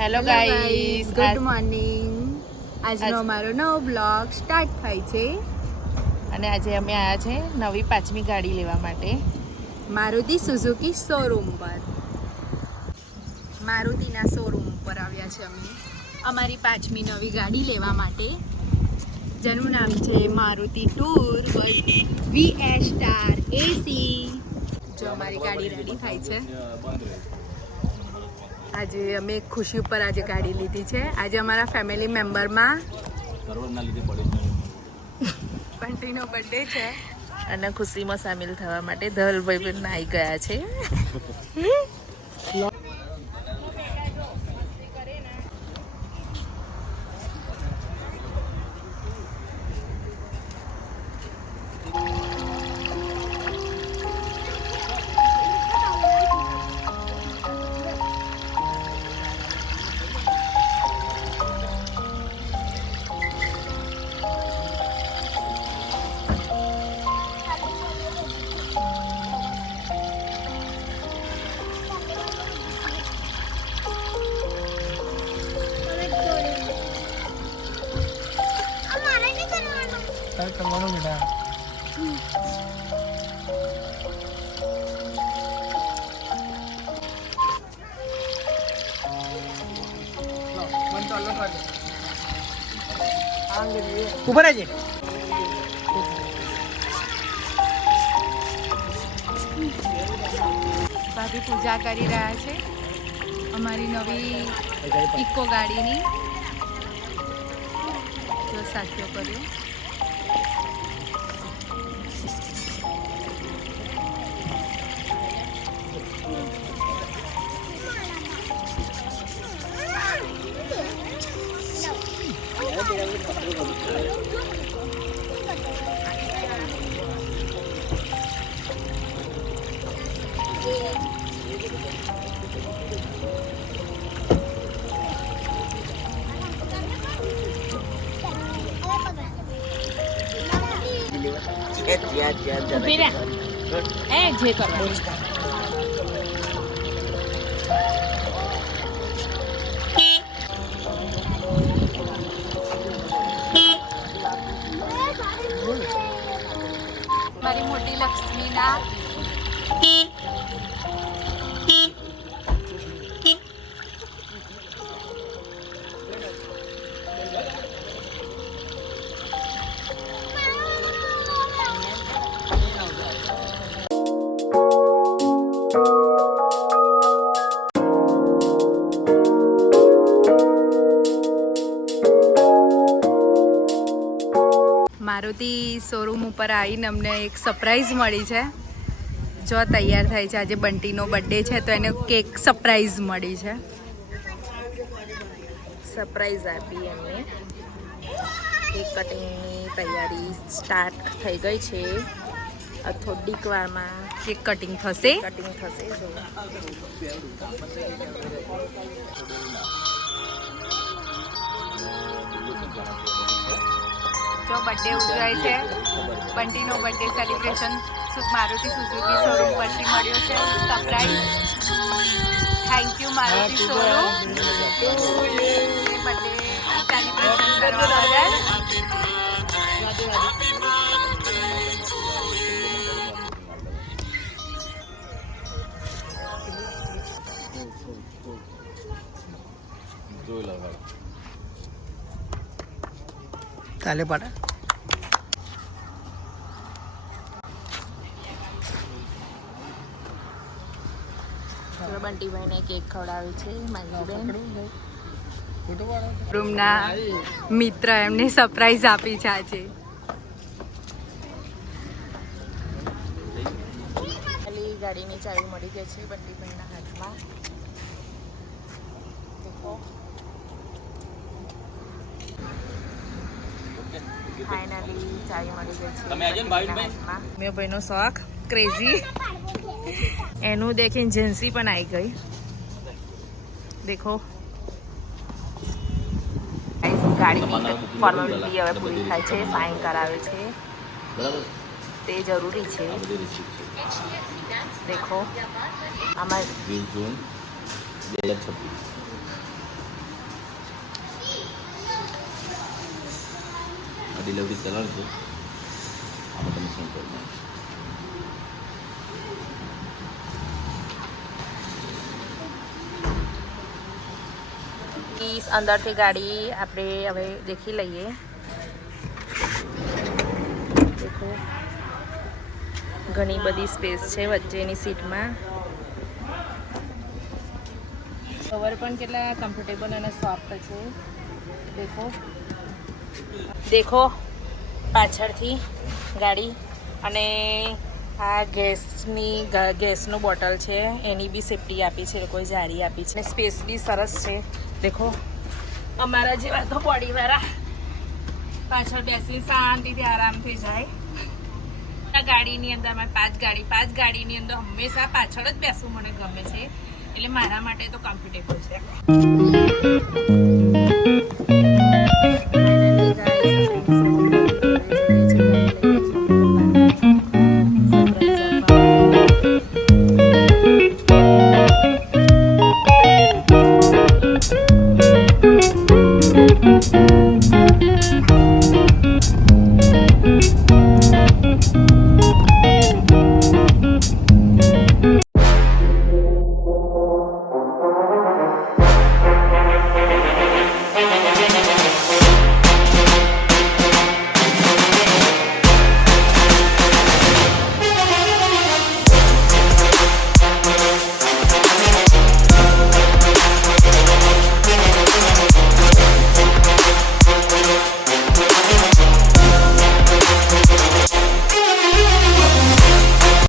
Hello guys, good morning. આજનો અમારો નવો બ્લોગ સ્ટાર્ટ થાય છે અને આજે અમે આવ્યા છે નવી 5મી ગાડી લેવા માટે મારુતિ સુઝુકી શોરૂમ પર. મારુતિના શોરૂમ પર આવ્યા છે અમે અમારી 5મી નવી ગાડી લેવા માટે, જેનું નામ છે Maruti tour VS star AC. જો અમારી ગાડી રેડી થાય છે. આજે અમે ખુશી ઉપર આજે ગાડી લીધી છે. આજે અમારા ફેમિલી મેમ્બરમાં બંટીનો બર્થડે છે અને ખુશીમાં સામેલ થવા માટે ધવલભાઈ પણ આવી ગયા છે. કરવાનું બેટા. ઉપર છે. ભાભી પૂજા કરી રહ્યા છે અમારી નવી ઇકો ગાડીની. જો સાથીઓ કર્યો. જે કરવાનું મારી મોટી લક્ષ્મીના મારુતિ શોરૂમ ઉપર આવીને અમને એક સરપ્રાઈઝ મળી છે. જો તૈયાર થાય છે, આજે બંટીનો બર્થડે છે તો એને કેક સરપ્રાઈઝ મળી છે. સરપ્રાઈઝ આપી એમને. કેક કટિંગની તૈયારી સ્ટાર્ટ થઈ ગઈ છે. થોડીક વારમાં કેક કટિંગ થશે. કટિંગ થશે. જો બર્થડે ઉજવાય છે. બંટીનો birthday celebration Maruti Suzuki showroom પરથી મળ્યો છે surprise. Thank you Maruti showroom birthday celebration કરવા બદલ. ચાલે પાડે. બંટીભાઈને કેક ખવડાવે છે માનસીબેન. રૂમના મિત્ર એમને સરપ્રાઈઝ આપી છે આજે. ખાલી ગાડીની ચાવી મળી ગઈ છે બંટીભાઈના હાથમાં. દેખો ફાઇનલી ચાવી મળી ગઈ છે હાથમાં. મેં ભાઈનો શોખ ક્રેઝી એનું દેખીને જેન્સી પણ આવી ગઈ. દેખો ગાડીની ફોર્માલિટી હવે પૂરી થાય છે. સાઇન કરાવે છે તે જરૂરી છે. દેખો આમાં 20 જૂન 2026 ડિલિવરી ચલાવજો આમાં તમે શું કરવું અંદરથી ગાડી આપણે હવે દેખી લઈએ. દેખો ઘણી બધી સ્પેસ છે વચ્ચેની સીટમાં. કવર પણ કેટલા કમ્ફર્ટેબલ અને સોફ્ટ છે. દેખો પાછળથી ગાડી અને આ ગેસનું બોટલ છે એની બી સેફટી આપી છે, લોકોએ જાળી આપી છે. સ્પેસ બી સરસ છે. દેખો અમારા જેવા તો બોડીવાળા પાછળ બેસી શાંતિથી આરામ થઈ જાય. ગાડીની અંદર મેં પાંચ ગાડીની અંદર હંમેશા પાછળ જ બેસવું મને ગમે છે, એટલે મારા માટે તો કમ્ફર્ટેબલ છે.